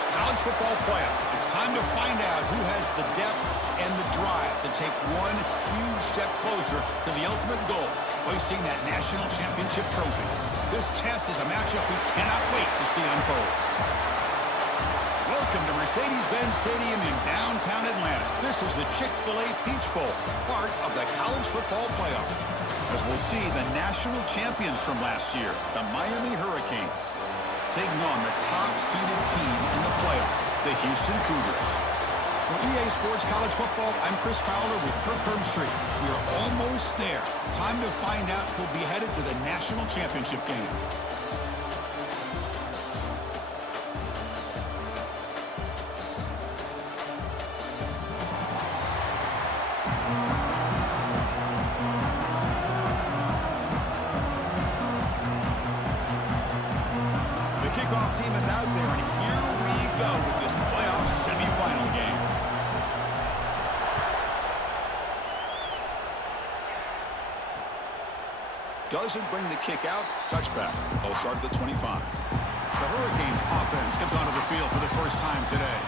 this college football playoff. It's time to find out who has the depth and the drive to take one huge step closer to the ultimate goal, hoisting that national championship trophy. This test is a matchup we cannot wait to see unfold. Welcome to Mercedes-Benz Stadium in downtown Atlanta. This is the Chick-fil-A Peach Bowl, part of the college football playoff. As we'll see the national champions from last year, the Miami Hurricanes, taking on the top-seeded team in the playoff, the Houston Cougars. For EA Sports College Football, I'm Chris Fowler with Kirk Herbstreit. We are almost there. Time to find out who'll be headed to the national championship game. Kickoff team is out there, and here we go with this playoff semifinal game. Doesn't bring the kick out. Touchback. They'll start at the 25. The Hurricanes offense comes onto the field for the first time today.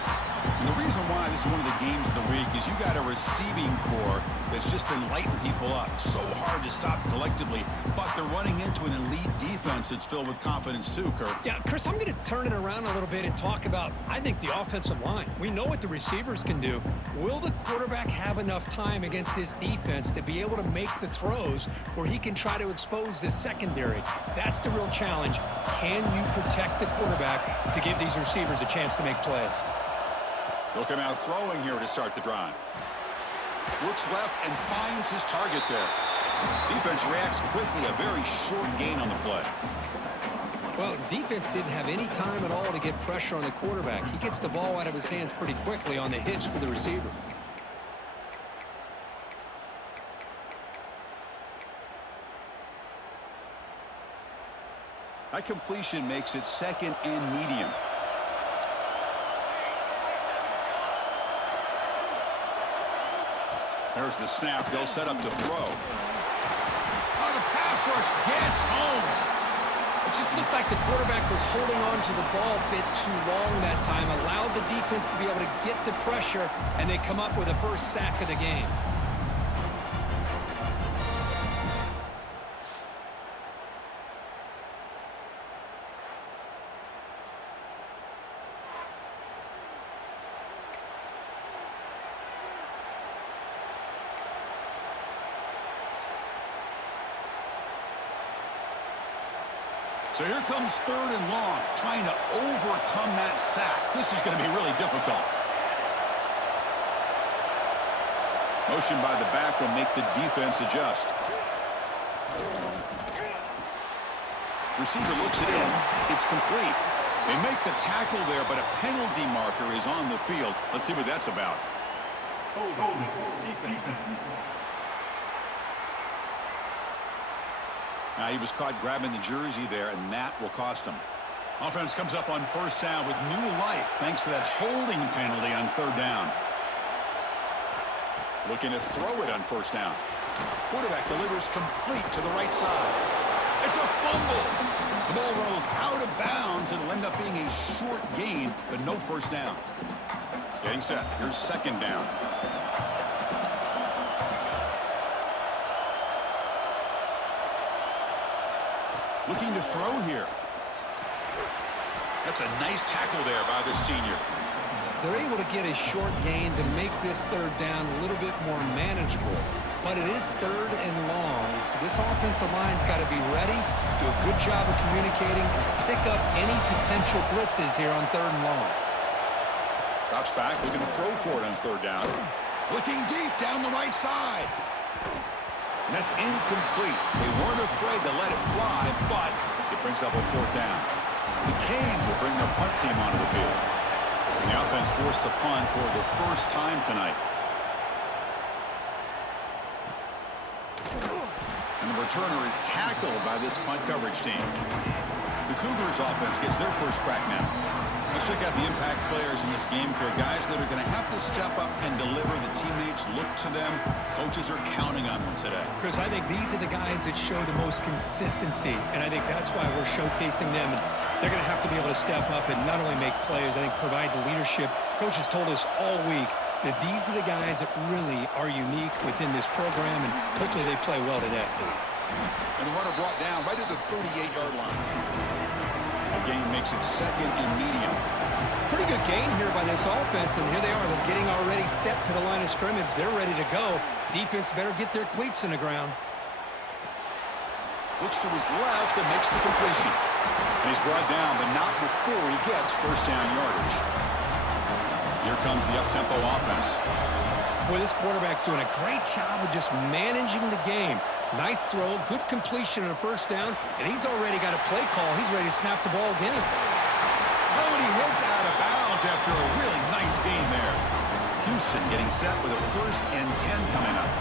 And the reason why this is one of the games of the week is you got a receiving core that's just been lighting people up. So hard to stop collectively, but they're running into an elite defense that's filled with confidence too, Kirk. Yeah, Chris, I'm going to turn it around a little bit and talk about, I think, the offensive line. We know what the receivers can do. Will the quarterback have enough time against this defense to be able to make the throws where he can try to expose the secondary? That's the real challenge. Can you protect the quarterback to give these receivers a chance to make plays? He'll come out throwing here to start the drive. Looks left and finds his target there. Defense reacts quickly, a very short gain on the play. Well, defense didn't have any time at all to get pressure on the quarterback. He gets the ball out of his hands pretty quickly on the hitch to the receiver. That completion makes it second and medium. There's the snap. They'll set up to throw. Oh, the pass rush gets home. It just looked like the quarterback was holding on to the ball a bit too long that time, allowed the defense to be able to get the pressure, and they come up with the first sack of the game. So here comes third and long, trying to overcome that sack. This is going to be really difficult. Motion by the back will make the defense adjust. Receiver looks it in. It's complete. They make the tackle there, but a penalty marker is on the field. Let's see what that's about. Now he was caught grabbing the jersey there, and that will cost him. Offense comes up on first down with new life thanks to that holding penalty on third down. Looking to throw it on first down. Quarterback delivers complete to the right side. It's a fumble. The ball rolls out of bounds. It'll end up being a short gain, but no first down. Getting set. Here's second down. Looking to throw here. That's a nice tackle there by the senior. They're able to get a short gain to make this third down a little bit more manageable. But it is third and long, so this offensive line's got to be ready, do a good job of communicating, and pick up any potential blitzes here on third and long. Drops back, looking to throw for it on third down. Looking deep down the right side. And that's incomplete. They weren't afraid to let it fly, but it brings up a fourth down. The Canes will bring their punt team onto the field. And the offense forced to punt for the first time tonight. And the returner is tackled by this punt coverage team. The Cougars offense gets their first crack now. Let's check out the impact players in this game here. Guys that are going to have to step up and deliver. The teammates look to them. Coaches are counting on them today. Chris, I think these are the guys that show the most consistency, and I think that's why we're showcasing them. And they're going to have to be able to step up and not only make plays, I think provide the leadership. Coaches told us all week that these are the guys that really are unique within this program, and hopefully they play well today. And the runner brought down right at the 38-yard line. The gain makes it second and medium. Pretty good gain here by this offense, and here they are. They're getting already set to the line of scrimmage. They're ready to go. Defense better get their cleats in the ground. Looks to his left and makes the completion. And he's brought down, but not before he gets first down yardage. Here comes the up-tempo offense. Boy, this quarterback's doing a great job of just managing the game. Nice throw, good completion on a first down, and he's already got a play call. He's ready to snap the ball again. Oh, and he heads out of bounds after a really nice gain there. Houston getting set with a 1st and 10 coming up.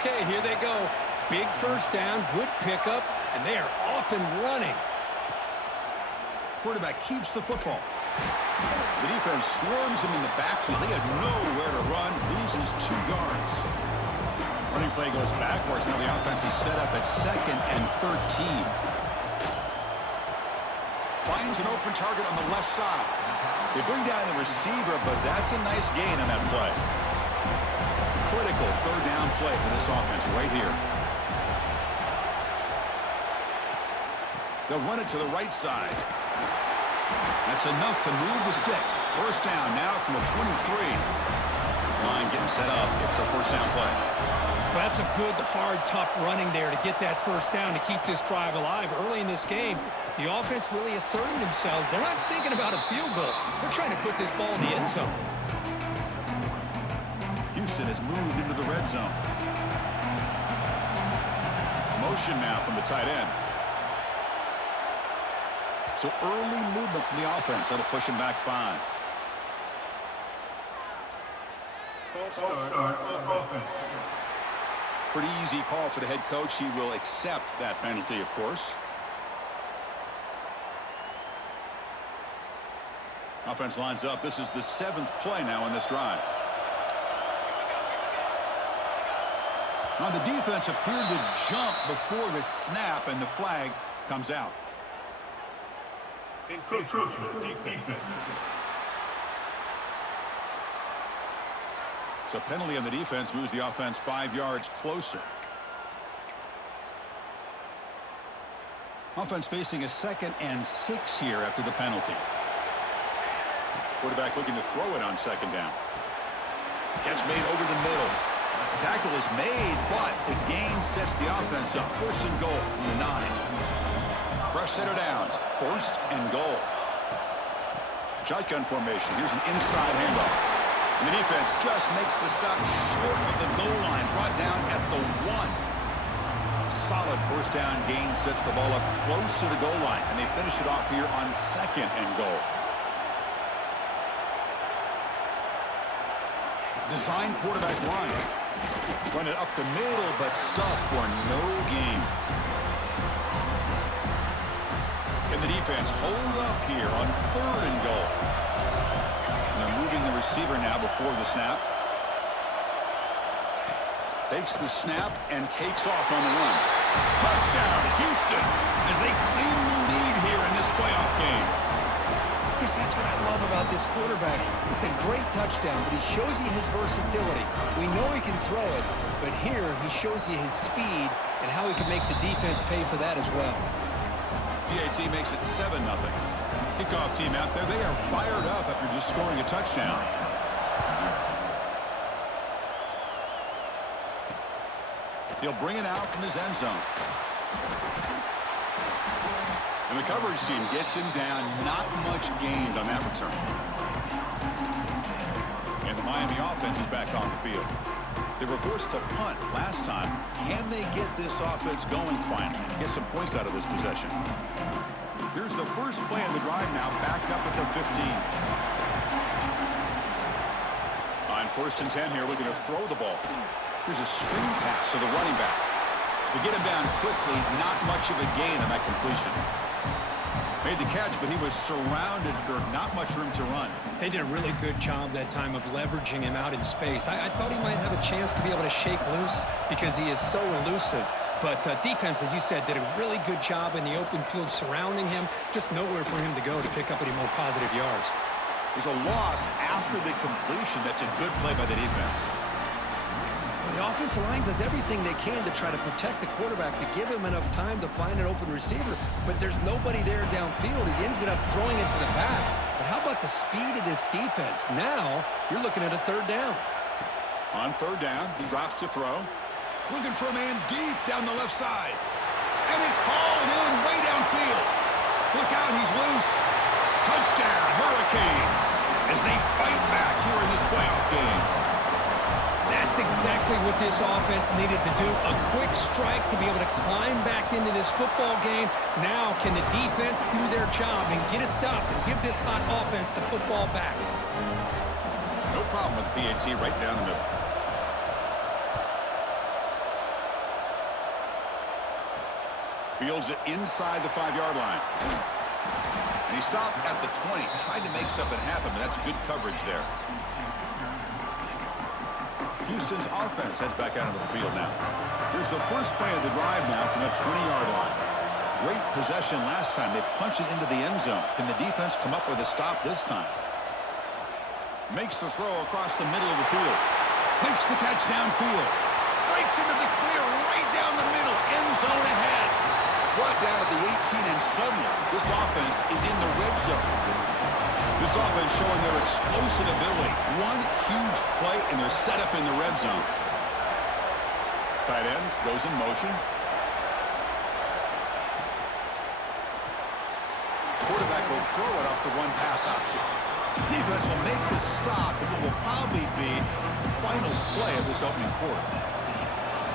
Okay, here they go. Big first down, good pickup, and they are off and running. Quarterback keeps the football. The defense swarms him in the backfield. He had nowhere to run, loses 2 yards. Running play goes backwards. Now the offense is set up at 2nd and 13. Finds an open target on the left side. They bring down the receiver, but that's a nice gain on that play. Critical 3rd down play for this offense right here. They'll run it to the right side. That's enough to move the sticks. First down now from the 23. This line getting set up. It's a first down play. Well, that's a good, hard, tough running there to get that first down to keep this drive alive. Early in this game, the offense really asserting themselves. They're not thinking about a field goal. They're trying to put this ball in the end zone. Houston has moved into the red zone. Motion now from the tight end. So early movement from the offense. That'll push him back 5. Pretty easy call for the head coach. He will accept that penalty, of course. Offense lines up. This is the 7th play now in this drive. Now the defense appeared to jump before the snap, and the flag comes out. Defense. So penalty on the defense moves the offense 5 yards closer. Offense facing a 2nd and 6 here after the penalty. Quarterback looking to throw it on 2nd down. Catch made over the middle. The tackle is made, but the gain sets the offense up. 1st and goal from the 9. Fresh set of downs. 1st and goal. Shotgun formation. Here's an inside handoff. And the defense just makes the stop short of the goal line. Brought down at the 1. Solid first down gain sets the ball up close to the goal line. And they finish it off here on 2nd and goal. Design quarterback run. Run it up the middle, but stuff for no gain. And the defense hold up here on 3rd and goal. And they're moving the receiver now before the snap. Takes the snap and takes off on the run. Touchdown, Houston, as they claim the lead here in this playoff game. Chris, that's what I love about this quarterback. It's a great touchdown, but he shows you his versatility. We know he can throw it, but here he shows you his speed and how he can make the defense pay for that as well. PAT makes it 7-0. Kickoff team out there. They are fired up after just scoring a touchdown. He'll bring it out from his end zone. And the coverage team gets him down. Not much gained on that return. And the Miami offense is back on the field. They were forced to punt last time. Can they get this offense going finally and get some points out of this possession? Here's the first play of the drive now, backed up at the 15. On 1st and 10 here, looking to throw the ball. Here's a screen pass to the running back. They get him down quickly, not much of a gain on that completion. Made the catch, but he was surrounded, Kirk. Not much room to run. They did a really good job that time of leveraging him out in space. I thought he might have a chance to be able to shake loose because he is so elusive. But defense, as you said, did a really good job in the open field surrounding him. Just nowhere for him to go to pick up any more positive yards. There's a loss after the completion. That's a good play by the defense. Well, the offensive line does everything they can to try to protect the quarterback, to give him enough time to find an open receiver. But there's nobody there downfield. He ends up throwing it to the back. But how about the speed of this defense? Now you're looking at a third down. On third down, he drops to throw. Looking for a man deep down the left side. And it's hauled in way downfield. Look out, he's loose. Touchdown, Hurricanes, as they fight back here in this playoff game. That's exactly what this offense needed to do. A quick strike to be able to climb back into this football game. Now can the defense do their job and get a stop and give this hot offense the football back? No problem with the PAT right down the middle. Fields it inside the 5-yard line. And he stopped at the 20. Tried to make something happen, but that's good coverage there. Houston's offense heads back out into the field now. Here's the first play of the drive now from the 20-yard line. Great possession last time. They punched it into the end zone. Can the defense come up with a stop this time? Makes the throw across the middle of the field. Makes the catch downfield. Breaks into the clear right down the middle. End zone ahead. Brought down at the 18, and suddenly this offense is in the red zone. This offense showing their explosive ability. One huge play, and they're set up in the red zone. Tight end goes in motion. Quarterback will throw it off the run-pass option. Defense will make the stop, and it will probably be the final play of this opening quarter.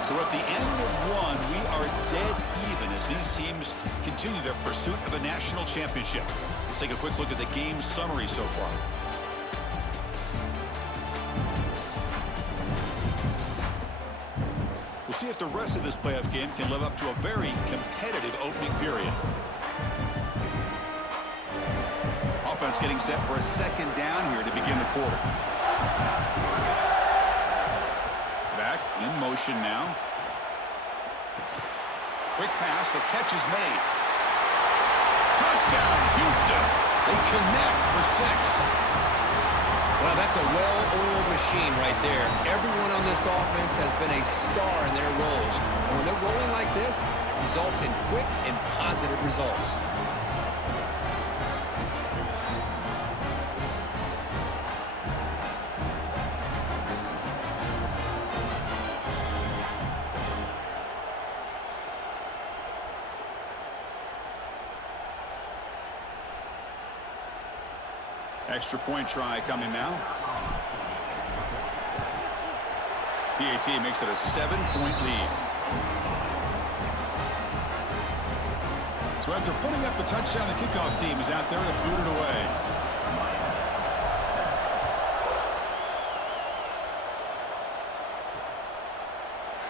So at the end of one, we are dead even as these teams continue their pursuit of a national championship. Let's take a quick look at the game summary so far. We'll see if the rest of this playoff game can live up to a very competitive opening period. Offense getting set for a second down here to begin the quarter. Back in motion now. Quick pass, the catch is made. Touchdown, Houston. They connect for 6. Well, that's a well-oiled machine right there. Everyone on this offense has been a star in their roles. And when they're rolling like this, it results in quick and positive results. Extra point try coming now. PAT makes it a 7-point lead. So after putting up a touchdown, the kickoff team is out there to boot it away.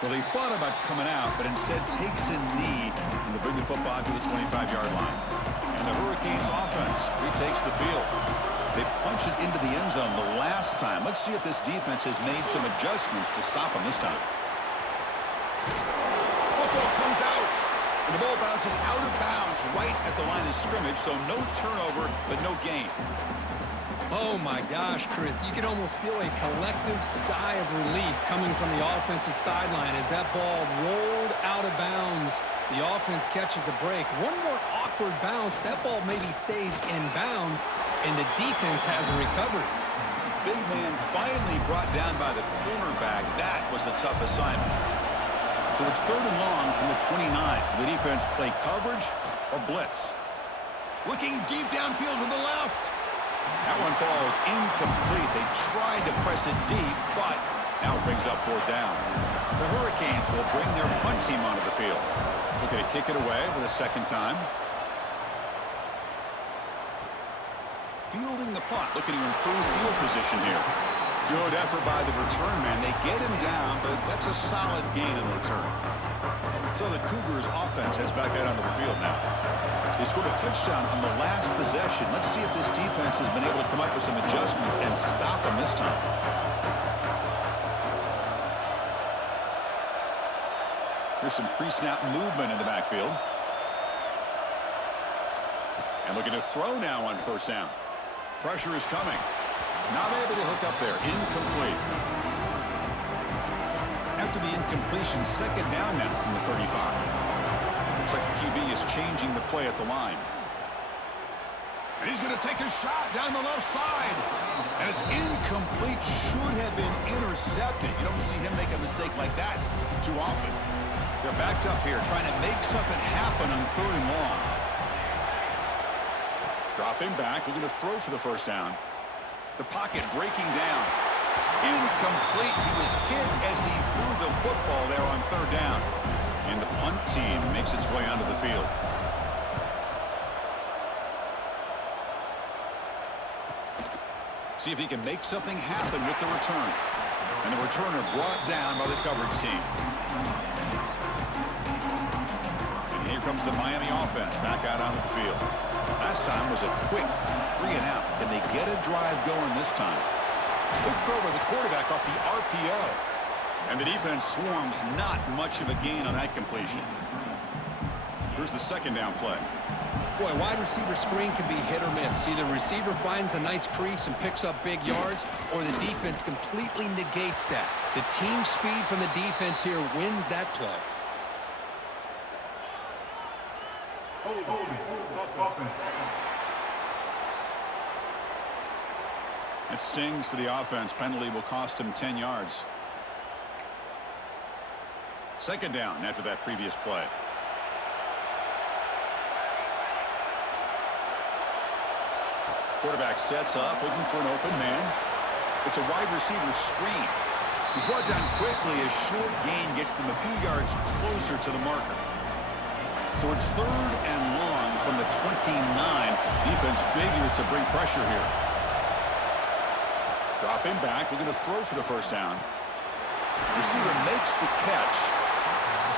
Well, he thought about coming out, but instead takes a knee and to bring the football to the 25-yard line. And the Hurricanes offense retakes the field. They punched it into the end zone the last time. Let's see if this defense has made some adjustments to stop them this time. Football comes out, and the ball bounces out of bounds right at the line of scrimmage, so no turnover, but no gain. Oh, my gosh, Chris. You can almost feel a collective sigh of relief coming from the offensive sideline as that ball rolled out of bounds. The offense catches a break. One more awkward bounce. That ball maybe stays in bounds, and the defense has a recovery. Big man finally brought down by the cornerback. That was a tough assignment. So it's 3rd and long from the 29. The defense play coverage or blitz. Looking deep downfield to the left. That one falls incomplete. They tried to press it deep, but now it brings up 4th down. The Hurricanes will bring their punt team onto the field. Looking to kick it away for the 2nd time. Fielding the punt, looking to improve field position here. Good effort by the return man. They get him down, but that's a solid gain in return. So the Cougars offense heads back out onto the field now. They scored a touchdown on the last possession. Let's see if this defense has been able to come up with some adjustments and stop them this time. Here's some pre-snap movement in the backfield. And looking to throw now on first down. Pressure is coming. Not able to hook up there. Incomplete. After the incompletion, second down now from the 35. Looks like the QB is changing the play at the line. And he's going to take a shot down the left side. And it's incomplete. Should have been intercepted. You don't see him make a mistake like that too often. They're backed up here trying to make something happen on 3rd and long. Dropping back, looking to throw for the first down. The pocket breaking down. Incomplete. He was hit as he threw the football there on 3rd down. And the punt team makes its way onto the field. See if he can make something happen with the return. And the returner brought down by the coverage team. And here comes the Miami offense back out onto the field. Last time was a quick 3 and out. Can they get a drive going this time? Quick throw by the quarterback off the RPO. And the defense swarms, not much of a gain on that completion. Here's the second down play. Boy, wide receiver screen can be hit or miss. Either the receiver finds a nice crease and picks up big yards, or the defense completely negates that. The team speed from the defense here wins that play. It stings for the offense. Penalty will cost him 10 yards. Second down after that previous play. Quarterback sets up, looking for an open man. It's a wide receiver screen. He's brought down quickly. A short gain gets them a few yards closer to the marker. So it's 3rd and long from the 29. Defense figures to bring pressure here. Dropping back, looking to throw for the first down. Receiver makes the catch.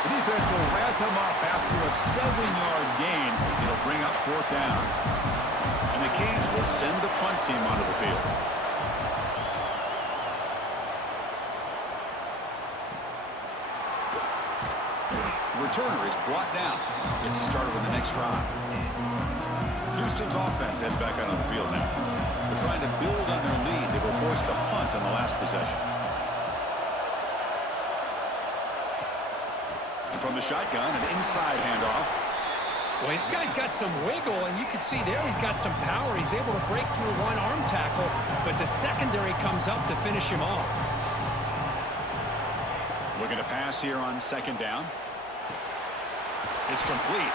The defense will wrap him up after a 7-yard gain. It'll bring up 4th down. And the Canes will send the punt team onto the field. The returner is brought down. Gets a started on the next drive. Houston's offense heads back out on the field now. They're trying to build on their lead. They were forced to punt on the last possession. And from the shotgun, an inside handoff. Well, this guy's got some wiggle, and you can see there he's got some power. He's able to break through one arm tackle, but the secondary comes up to finish him off. Looking to pass here on second down. It's complete.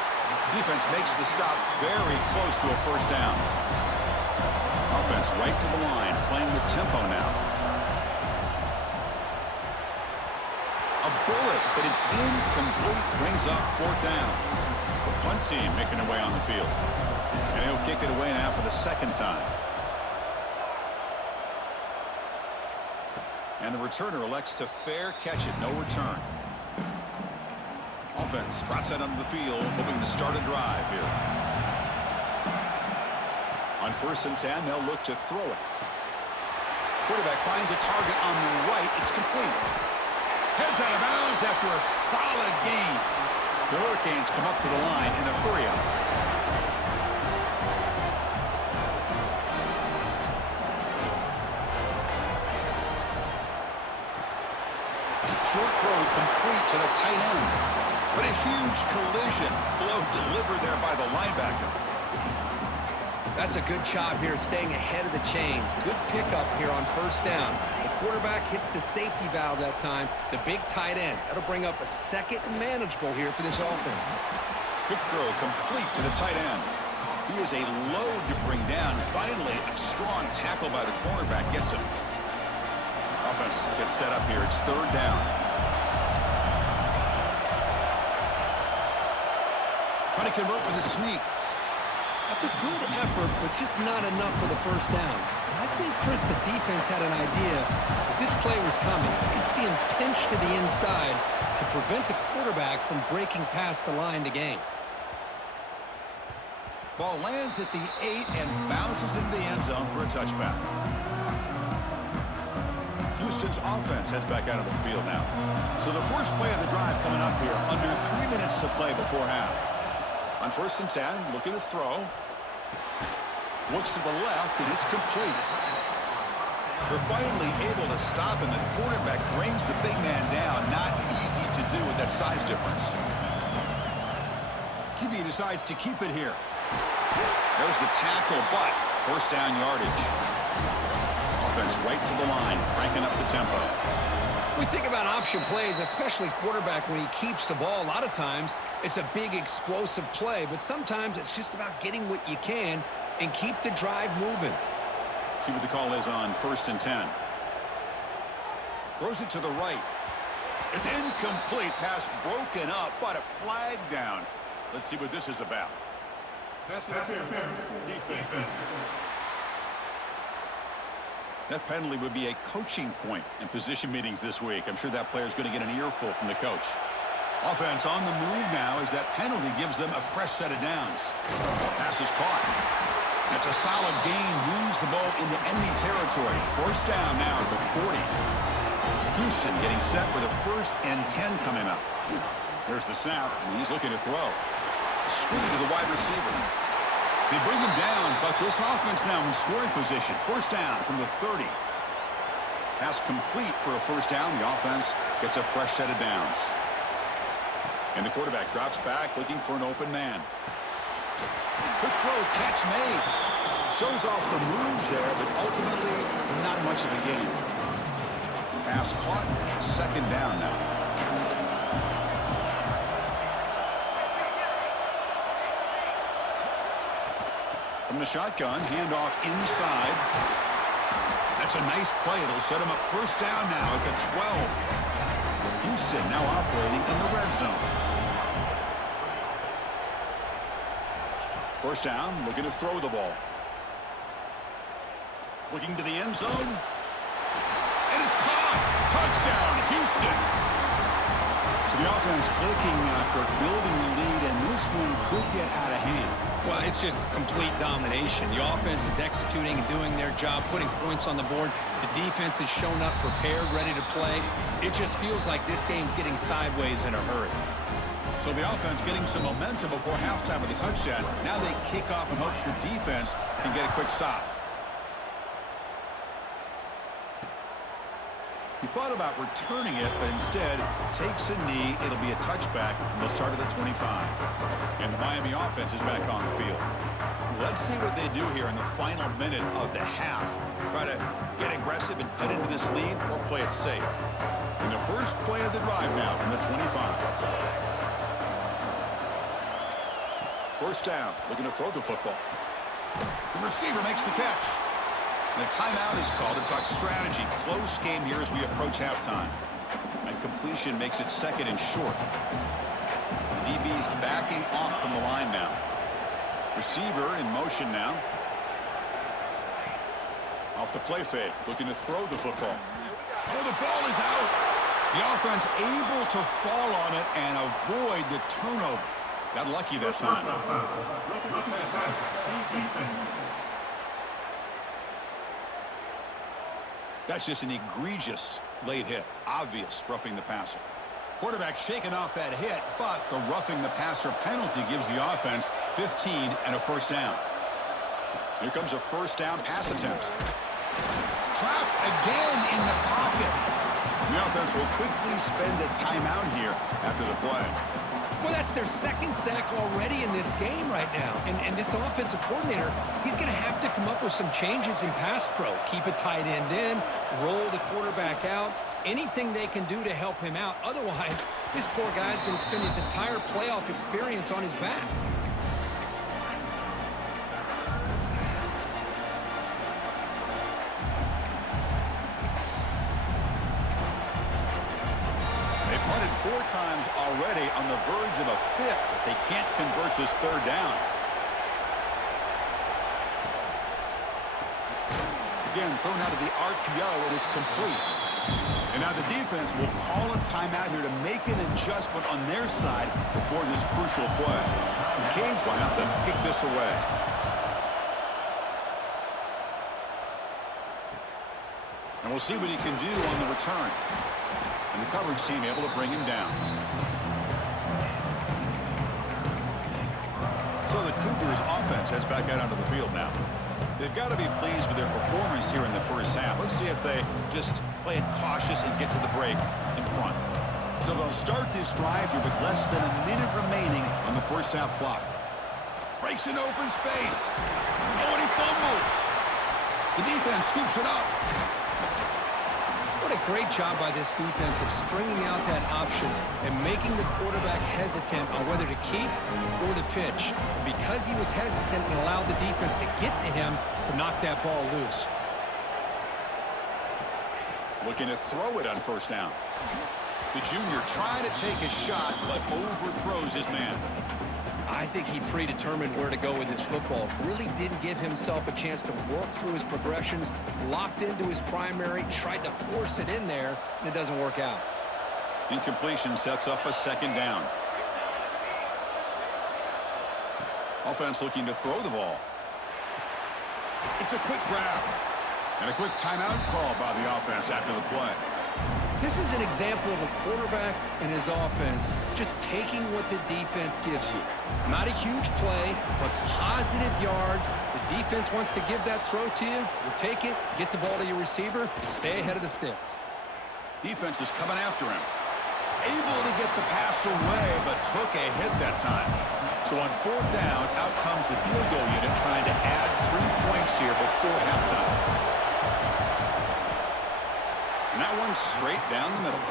Defense makes the stop very close to a first down. Offense right to the line, playing with tempo now. A bullet, but it's incomplete, brings up 4th down. The punt team making their way on the field. And he'll kick it away now for the second time. And the returner elects to fair catch it, no return. Offense trots out onto the field, hoping to start a drive here. On 1st and 10, they'll look to throw it. Quarterback finds a target on the right. It's complete. Heads out of bounds after a solid gain. The Hurricanes come up to the line in a hurry-up. Short throw complete to the tight end. But a huge collision. Blow delivered there by the linebacker. That's a good job here staying ahead of the chains. Good pickup here on first down. The quarterback hits the safety valve that time. The big tight end. That'll bring up a second and manageable here for this offense. Quick throw complete to the tight end. He is a load to bring down. Finally, a strong tackle by the cornerback gets him. Offense gets set up here. It's 3rd down. Trying to convert with a sneak. That's a good effort, but just not enough for the first down. And I think, Chris, the defense had an idea that this play was coming. You could see him pinch to the inside to prevent the quarterback from breaking past the line to gain. Ball lands at the 8 and bounces into the end zone for a touchback. Houston's offense heads back out of the field now. So the first play of the drive coming up here, under 3 minutes to play before half. On 1st and 10, looking to throw. Looks to the left, and it's complete. They're finally able to stop, and the quarterback brings the big man down. Not easy to do with that size difference. QB decides to keep it here. There's the tackle, but first down yardage. Offense right to the line, cranking up the tempo. We think about option plays, especially quarterback when he keeps the ball. A lot of times, it's a big explosive play, but sometimes it's just about getting what you can and keep the drive moving. See what the call is on 1st and 10. Throws it to the right. It's incomplete. Pass broken up, but a flag down. Let's see what this is about. Defense. That penalty would be a coaching point in position meetings this week. I'm sure that player's going to get an earful from the coach. Offense on the move now as that penalty gives them a fresh set of downs. Pass is caught. That's a solid gain. Moves the ball into enemy territory. First down now at the 40. Houston getting set with a 1st and 10 coming up. There's the snap, and he's looking to throw. Screening to the wide receiver. They bring him down, but this offense now in scoring position. First down from the 30. Pass complete for a first down. The offense gets a fresh set of downs. And the quarterback drops back, looking for an open man. Quick throw, catch made. Shows off the moves there, but ultimately not much of a gain. Pass caught, 2nd down now. From the shotgun, handoff inside. That's a nice play. It'll set him up first down now at the 12. Houston now operating in the red zone. First down, looking to throw the ball. Looking to the end zone. And it's caught. Touchdown, Houston. So the offense clicking after building the lead, and this one could get out of hand. Well, it's just complete domination. The offense is executing and doing their job, putting points on the board. The defense has shown up prepared, ready to play. It just feels like this game's getting sideways in a hurry. So the offense getting some momentum before halftime with a touchdown. Now they kick off in hopes the defense can get a quick stop. He thought about returning it, but instead takes a knee. It'll be a touchback, and they'll start at the 25. And the Miami offense is back on the field. Let's see what they do here in the final minute of the half. Try to get aggressive and cut into this lead, or play it safe. And the first play of the drive now from the 25. First down, looking to throw the football. The receiver makes the catch. And a timeout is called to talk strategy. Close game here as we approach halftime. And completion makes it 2nd and short. The DB's backing off from the line now. Receiver in motion now. Off the play fake, looking to throw the football. Oh, the ball is out. The offense able to fall on it and avoid the turnover. Got lucky that time. That's just an egregious late hit. Obvious roughing the passer. Quarterback shaking off that hit, but the roughing the passer penalty gives the offense 15 and a first down. Here comes a first down pass attempt. Trapped again in the pocket. The offense will quickly spend a timeout here after the play. Well, that's their 2nd sack already in this game right now. And this offensive coordinator, he's going to have to come up with some changes in pass pro. Keep a tight end in, roll the quarterback out, anything they can do to help him out. Otherwise, this poor guy's going to spend his entire playoff experience on his back. Punted 4 times already, on the verge of a 5th. They can't convert this 3rd down. again thrown out of the RPO, and it's complete. And now the defense will call a timeout here to make an adjustment on their side before this crucial play. The Canes will have to kick this away. And we'll see what he can do on the return. And the coverage team able to bring him down. So the Cougars offense heads back out onto the field now. They've got to be pleased with their performance here in the first half. Let's see if they just play it cautious and get to the break in front. So they'll start this drive here with less than a minute remaining on the first half clock. Breaks in open space. Oh, and he fumbles. The defense scoops it up. What a great job by this defense of stringing out that option and making the quarterback hesitant on whether to keep or to pitch. And because he was hesitant and allowed the defense to get to him to knock that ball loose. Looking to throw it on first down. The junior trying to take a shot, but overthrows his man. I think he predetermined where to go with his football. Really didn't give himself a chance to work through his progressions, locked into his primary, tried to force it in there, and it doesn't work out. Incompletion sets up a second down. Offense looking to throw the ball. It's a quick grab. And a quick timeout call by the offense after the play. This is an example of a quarterback and his offense just taking what the defense gives you. Not a huge play, but positive yards. The defense wants to give that throw to you. You take it, get the ball to your receiver, stay ahead of the sticks. Defense is coming after him. Able to get the pass away, but took a hit that time. So on fourth down, out comes the field goal unit trying to add 3 points here before halftime. And that one's straight down the middle.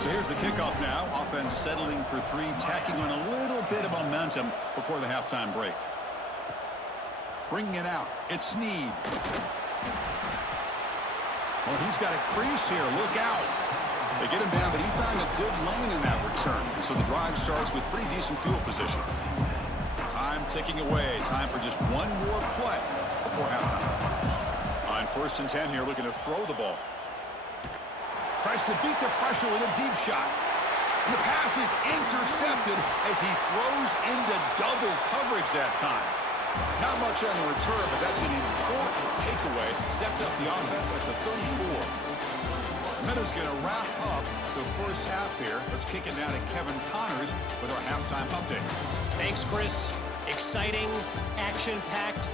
So here's the kickoff now. Offense settling for 3, tacking on a little bit of momentum before the halftime break. Bringing it out. It's Snead. Well, he's got a crease here. Look out. They get him down, but he found a good lane in that return. So the drive starts with pretty decent field position. Time ticking away. Time for just one more play before halftime. On 1st and 10 here, looking to throw the ball. Tries to beat the pressure with a deep shot. And the pass is intercepted as he throws into double coverage that time. Not much on the return, but that's an important takeaway. Sets up the offense at the 34. The minute's going to wrap up the first half here. Let's kick it down to Kevin Connors with our halftime update. Thanks, Chris. Exciting, action-packed,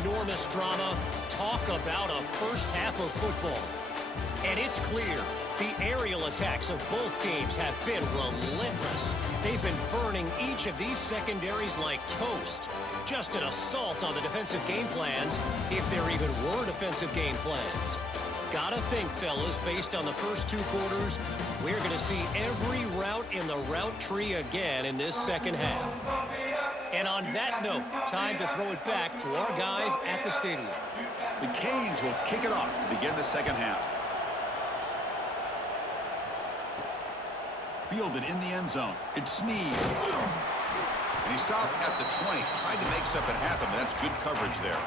enormous drama. Talk about a first half of football. And it's clear the aerial attacks of both teams have been relentless. They've been burning each of these secondaries like toast. Just an assault on the defensive game plans, if there even were defensive game plans. Gotta think, fellas, based on the first 2 quarters, we're going to see every route in the route tree again in this second half. And on that note, time to throw it back to our guys at the stadium. The Canes will kick it off to begin the second half. Fielded in the end zone. It's Snead. And he stopped at the 20. Tried to make something happen, but that's good coverage there.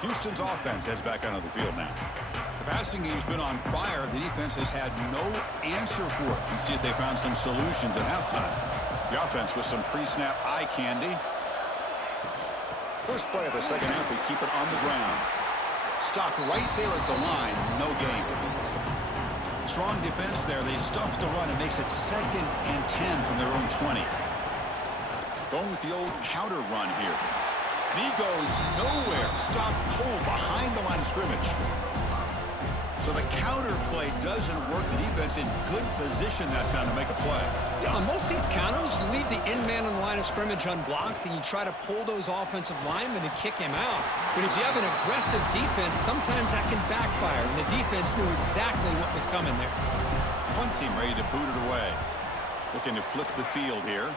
Houston's offense heads back onto the field now. The passing game's been on fire. The defense has had no answer for it. And see if they found some solutions at halftime. The offense with some pre-snap eye candy. First play of the second half, they keep it on the ground. Stopped right there at the line. No gain. Strong defense there. They stuff the run. It makes it 2nd and 10 from their own 20. Going with the old counter run here. And he goes nowhere. Stopped cold behind the line of scrimmage. So the counter play doesn't work. The defense in good position that time to make a play. Yeah, on most of these counters, you leave the in man on the line of scrimmage unblocked, and you try to pull those offensive linemen and kick him out. But if you have an aggressive defense, sometimes that can backfire, and the defense knew exactly what was coming there. Punt team ready to boot it away. Looking to flip the field here.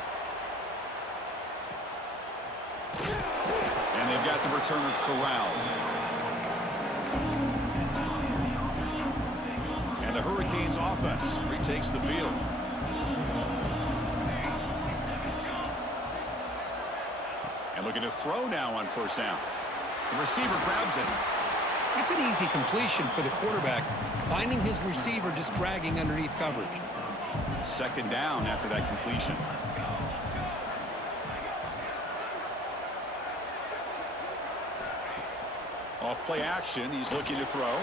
And they've got the returner corralled. And the Hurricanes offense retakes the field. And looking to throw now on first down. The receiver grabs it. It's an easy completion for the quarterback, finding his receiver just dragging underneath coverage. Second down after that completion. Off play action, he's looking to throw.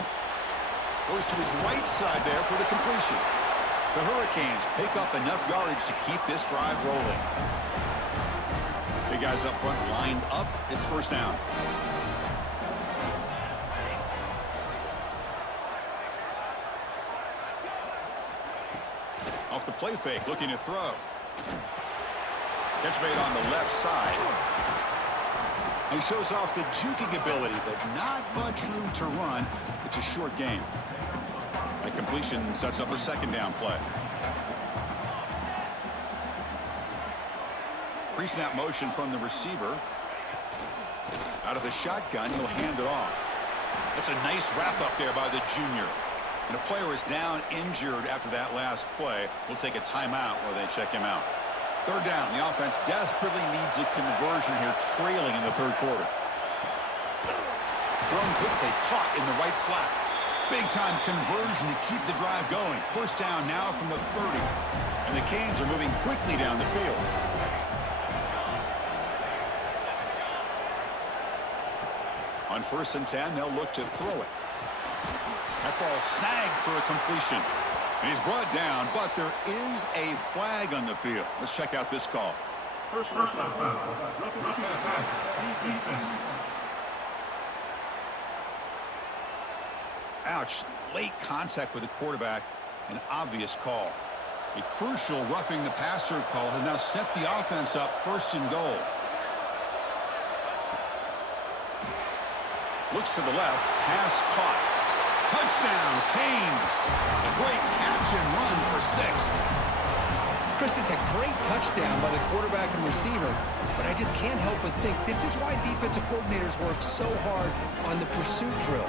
Goes to his right side there for the completion. The Hurricanes pick up enough yardage to keep this drive rolling. Big guys up front lined up. It's first down. Off the play fake, looking to throw. Catch made on the left side. He shows off the juking ability, but not much room to run. It's a short game. That completion sets up a second down play. Pre-snap motion from the receiver. Out of the shotgun, he'll hand it off. That's a nice wrap up there by the junior. And a player is down injured after that last play. We'll take a timeout while they check him out. Third down. The offense desperately needs a conversion here, trailing in the third quarter. Thrown quickly, caught in the right flat. Big-time conversion to keep the drive going. First down now from the 30. And the Canes are moving quickly down the field. On 1st and 10, they'll look to throw it. That ball snagged for a completion. And he's brought down, but there is a flag on the field. Let's check out this call. First down. Ouch. Late contact with the quarterback. An obvious call. A crucial roughing the passer call has now set the offense up 1st and goal. Looks to the left. Pass caught. Touchdown, Canes. A great catch and run for 6. Chris, it's a great touchdown by the quarterback and receiver, but I just can't help but think this is why defensive coordinators work so hard on the pursuit drill.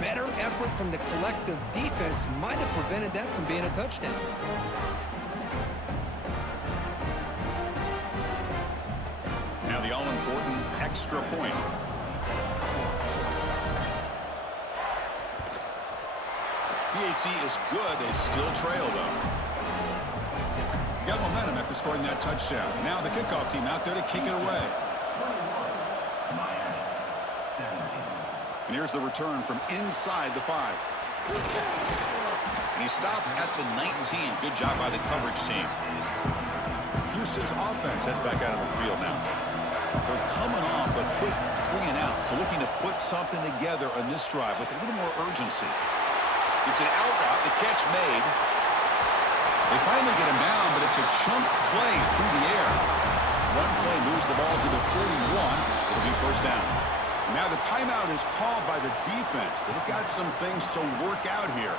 Better effort from the collective defense might have prevented that from being a touchdown. Now the all-important extra point. PHC is good. They still trail, though. Got momentum after scoring that touchdown. Now the kickoff team out there to kick it away. And here's the return from inside the 5. And he stopped at the 19. Good job by the coverage team. Houston's offense heads back out of the field now. They're coming off a quick 3 and out, so looking to put something together on this drive with a little more urgency. It's an out route, the catch made. They finally get him down, but it's a chunk play through the air. One play moves the ball to the 41. It'll be first down. Now the timeout is called by the defense. They've got some things to work out here.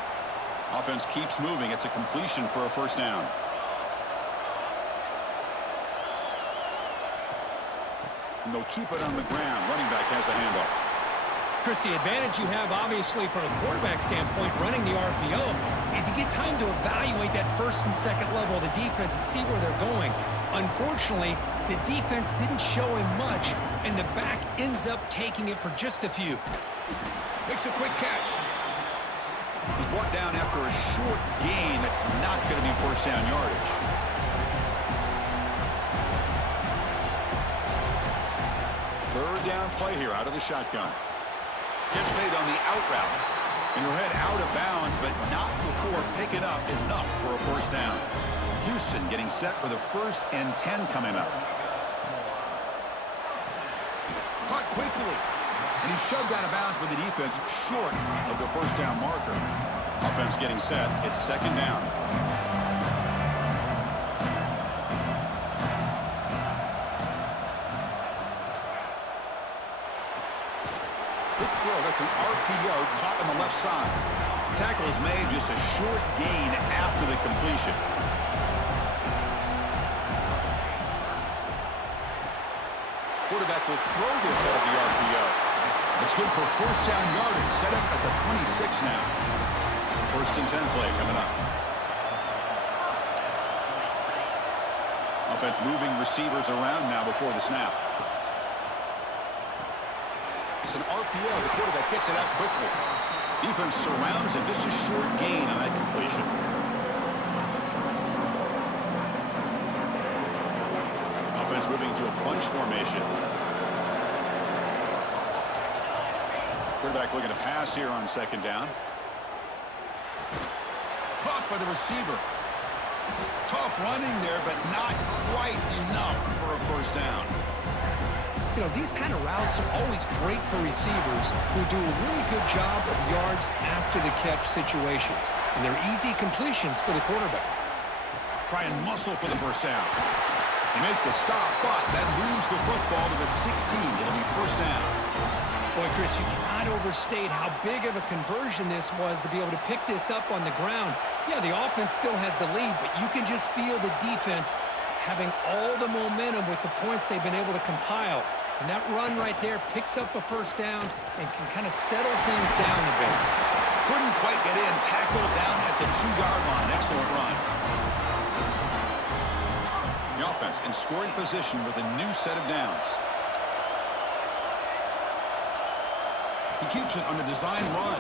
Offense keeps moving. It's a completion for a first down. And they'll keep it on the ground. Running back has the handoff. Chris, the advantage you have, obviously, from a quarterback standpoint, running the RPO, is you get time to evaluate that 1st and 2nd level of the defense and see where they're going. Unfortunately, the defense didn't show him much, and the back ends up taking it for just a few. Makes a quick catch. He's brought down after a short gain that's not going to be first down yardage. Third down play here out of the shotgun. Catch made on the out route. And he'll head out of bounds, but not before picking up enough for a first down. Houston getting set for the 1st and 10 coming up. Caught quickly. And he's shoved out of bounds by the defense short of the first down marker. Offense getting set. It's 2nd down. Quick throw. That's an RPO caught on the left side. Tackle is made, just a short gain after the completion. Quarterback will throw this out of the RPO. It's good for first down yardage. Set up at the 26 now. 1st and 10 play coming up. Offense moving receivers around now before the snap. It's an RPO. The quarterback gets it out quickly. Defense surrounds him. Just a short gain on that completion. Offense moving to a bunch formation. Quarterback looking to pass here on second down. Caught by the receiver. Tough running there, but not quite enough for a first down. You know, these kind of routes are always great for receivers who do a really good job of yards after the catch situations. And they're easy completions for the quarterback. Try and muscle for the first down. They make the stop, but that moves the football to the 16. It'll be first down. Boy, Chris, you cannot overstate how big of a conversion this was to be able to pick this up on the ground. Yeah, the offense still has the lead, but you can just feel the defense having all the momentum with the points they've been able to compile. And that run right there picks up a first down and can kind of settle things down a bit. Couldn't quite get in. Tackled down at the 2-yard line. Excellent run. The offense in scoring position with a new set of downs. He keeps it on a design run.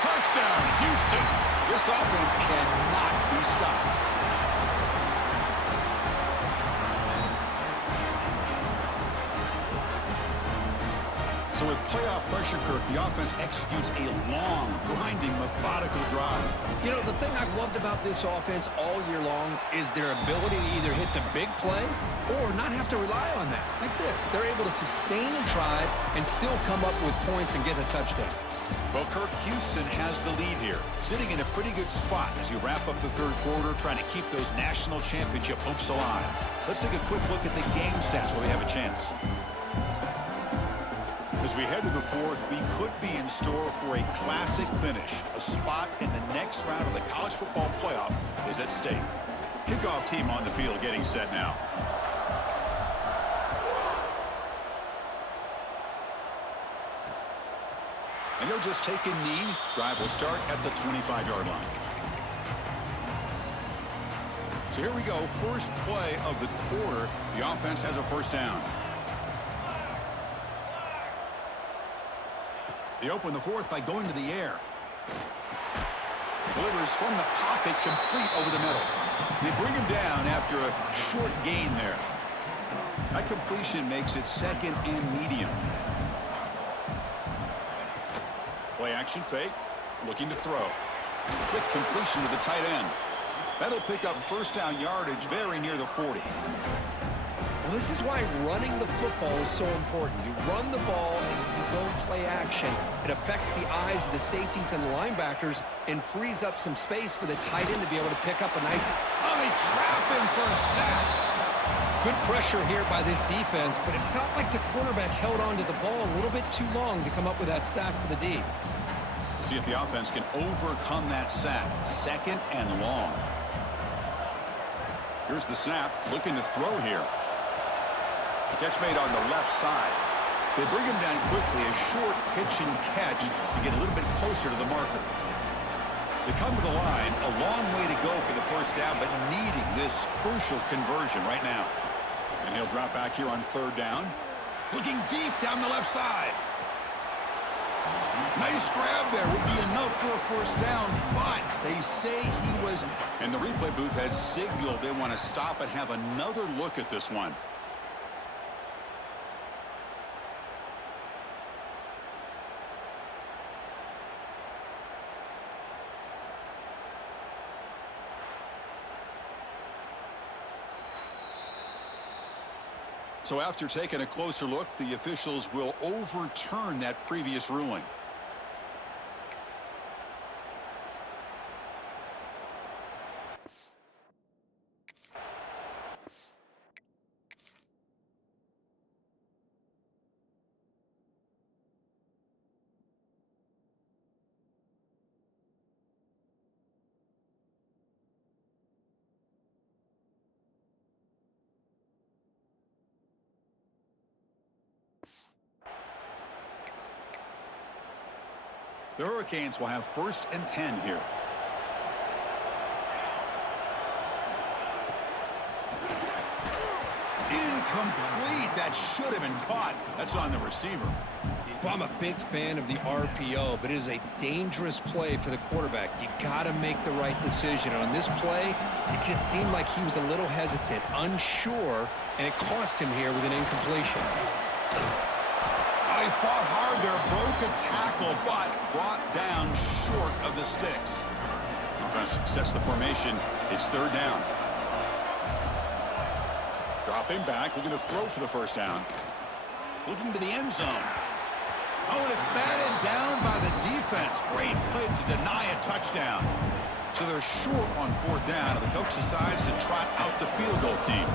Touchdown, Houston. This offense cannot be stopped. So with playoff pressure, Kirk, the offense executes a long, grinding, methodical drive. You know, the thing I've loved about this offense all year long is their ability to either hit the big play or not have to rely on that. Like this, they're able to sustain a drive and still come up with points and get a touchdown. Well, Kirk, Houston has the lead here, sitting in a pretty good spot as you wrap up the third quarter, trying to keep those national championship hopes alive. Let's take a quick look at the game stats while we have a chance. As we head to the fourth, we could be in store for a classic finish. A spot in the next round of the college football playoff is at stake. Kickoff team on the field getting set now. And he'll just take a knee. Drive will start at the 25-yard line. So here we go. First play of the quarter. The offense has a first down. They open the fourth by going to the air. Delivers from the pocket, complete over the middle. They bring him down after a short gain there. That completion makes it second and medium. Play action fake. Looking to throw. Quick completion to the tight end. That'll pick up first down yardage very near the 40. Well, this is why running the football is so important. You run the ball and you go play action. It affects the eyes of the safeties and linebackers and frees up some space for the tight end to be able to pick up a nice... Oh, they trap him for a sack. Good pressure here by this defense, but it felt like the quarterback held on to the ball a little bit too long to come up with that sack for the D. See if the offense can overcome that sack. Second and long. Here's the snap. Looking to throw here. Catch made on the left side. They bring him down quickly. A short pitch and catch to get a little bit closer to the marker. They come to the line. A long way to go for the first down, but needing this crucial conversion right now. And he'll drop back here on third down. Looking deep down the left side. Nice grab there. Would be enough for a first down, but they say he was... And the replay booth has signaled they want to stop and have another look at this one. So after taking a closer look, the officials will overturn that previous ruling. The Hurricanes will have 1st and 10 here. Incomplete. That should have been caught. That's on the receiver. Well, I'm a big fan of the RPO, but it is a dangerous play for the quarterback. You got to make the right decision. On this play, it just seemed like he was a little hesitant, unsure, and it cost him here with an incompletion. He fought hard there, broke a tackle, but brought down short of the sticks. Offense sets the formation. It's third down. Dropping back, looking to throw for the first down. Looking to the end zone. Oh, and it's batted down by the defense. Great play to deny a touchdown. So they're short on fourth down, and the coach decides to trot out the field goal team.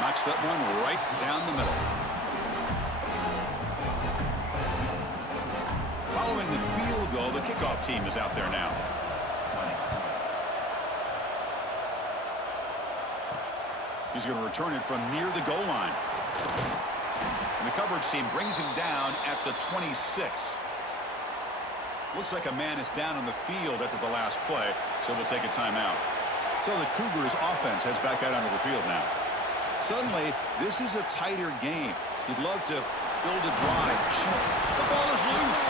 Knocks that one right down the middle. Following the field goal, the kickoff team is out there now. He's going to return it from near the goal line. And the coverage team brings him down at the 26. Looks like a man is down on the field after the last play, so we'll take a timeout. So the Cougars offense heads back out onto the field now. Suddenly, this is a tighter game. You'd love to build a drive. The ball is loose.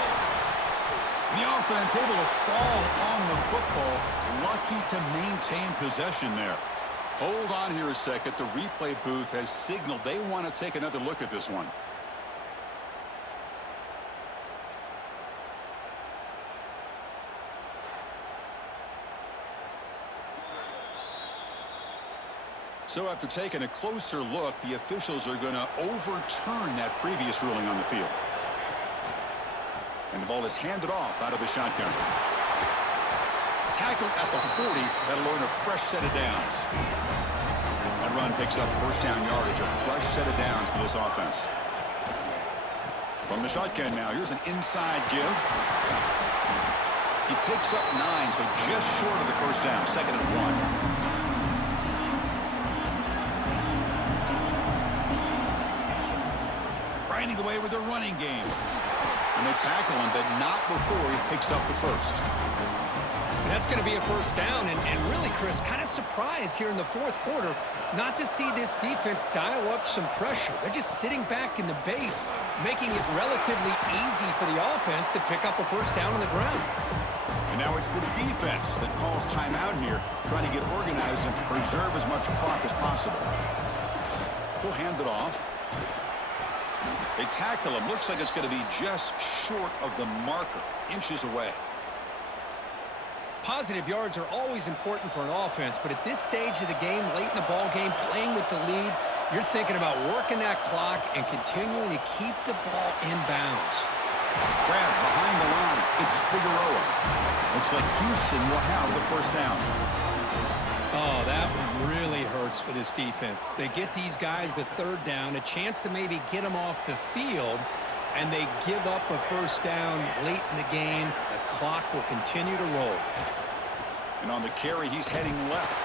The offense able to fall on the football. Lucky to maintain possession there. Hold on here a second. The replay booth has signaled they want to take another look at this one. So after taking a closer look, the officials are going to overturn that previous ruling on the field. And the ball is handed off out of the shotgun. Tackled at the 40. That'll earn a fresh set of downs. That run picks up first down yardage, a fresh set of downs for this offense. From the shotgun now, here's an inside give. He picks up 9, so just short of the first down, 2nd and 1. Grinding away with their running game. And they tackle him, but not before he picks up the first. And that's going to be a first down. And really, Chris, kind of surprised here in the fourth quarter not to see this defense dial up some pressure. They're just sitting back in the base, making it relatively easy for the offense to pick up a first down on the ground. And now it's the defense that calls timeout here, trying to get organized and preserve as much clock as possible. He'll hand it off. They tackle him. Looks like it's going to be just short of the marker, inches away. Positive yards are always important for an offense, but at this stage of the game, late in the ball game, playing with the lead, you're thinking about working that clock and continuing to keep the ball in bounds. Grab behind the line. It's Figueroa. Looks like Houston will have the first down. Oh, that one really hurts for this defense. They get these guys to third down, a chance to maybe get them off the field, and they give up a first down late in the game. The clock will continue to roll. And on the carry, he's heading left.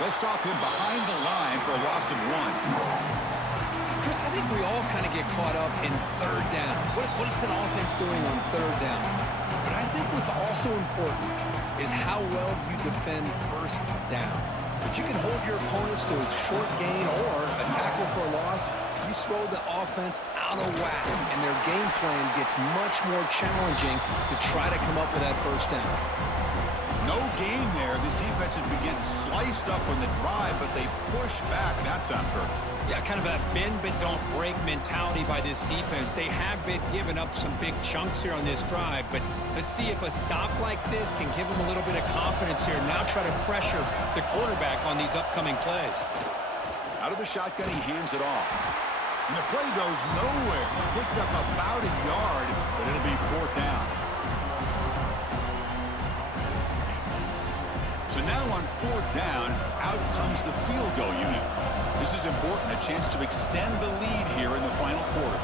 They'll stop him behind the line for a loss of 1. Chris, I think we all kind of get caught up in third down. What is an offense doing on third down? But I think what's also important is how well you defend first down. If you can hold your opponents to a short gain or a tackle for a loss, you throw the offense out of whack, and their game plan gets much more challenging to try to come up with that first down. No gain there. This defense has been getting sliced up on the drive, but they push back that time, Kirk. Yeah, kind of a bend but don't break mentality by this defense. They have been giving up some big chunks here on this drive, but let's see if a stop like this can give them a little bit of confidence here. Now try to pressure the quarterback on these upcoming plays. Out of the shotgun, he hands it off. And the play goes nowhere. Picked up about a yard, but it'll be fourth down. So now on fourth down, out comes the field goal unit. This is important, a chance to extend the lead here in the final quarter.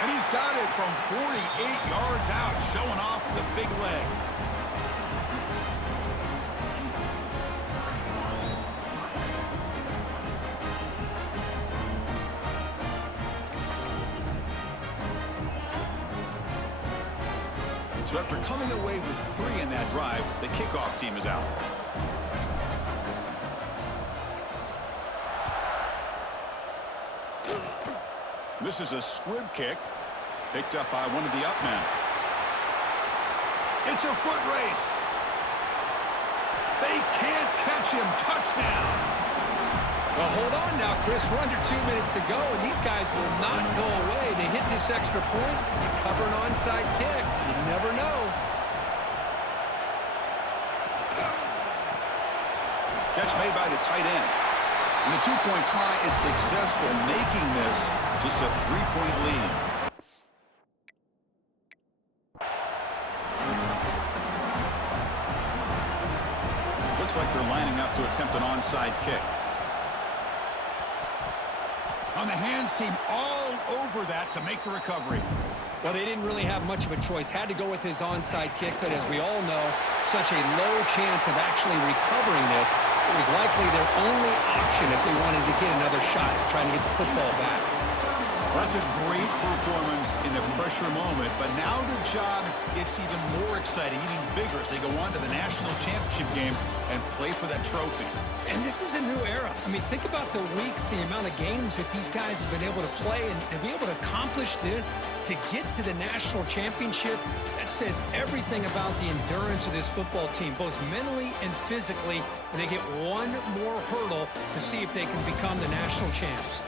And he's got it. it from 48 yards out, showing off the big leg. So after coming away with 3 in that drive, the kickoff team is out. This is a squib kick, picked up by one of the up men. It's a foot race. They can't catch him. Touchdown. Well, hold on now, Chris. We're under 2 minutes to go, and these guys will not go away. They hit this extra point. They cover an onside kick. You never know. Catch made by the tight end. And the 2-point try is successful, making this just a 3-point lead. Looks like they're lining up to attempt an onside kick. On the hands team all over that to make the recovery. Well, they didn't really have much of a choice. Had to go with his onside kick, but as we all know, such a low chance of actually recovering this. It was likely their only option if they wanted to get another shot at trying to get the football back. Well, that's a great performance in the pressure moment, but now the job gets even more exciting, even bigger as they go on to the national championship game and play for that trophy. And this is a new era. I mean, think about the weeks, the amount of games that these guys have been able to play, and to be able to accomplish this, to get to the national championship, that says everything about the endurance of this football team, both mentally and physically, and they get one more hurdle to see if they can become the national champs.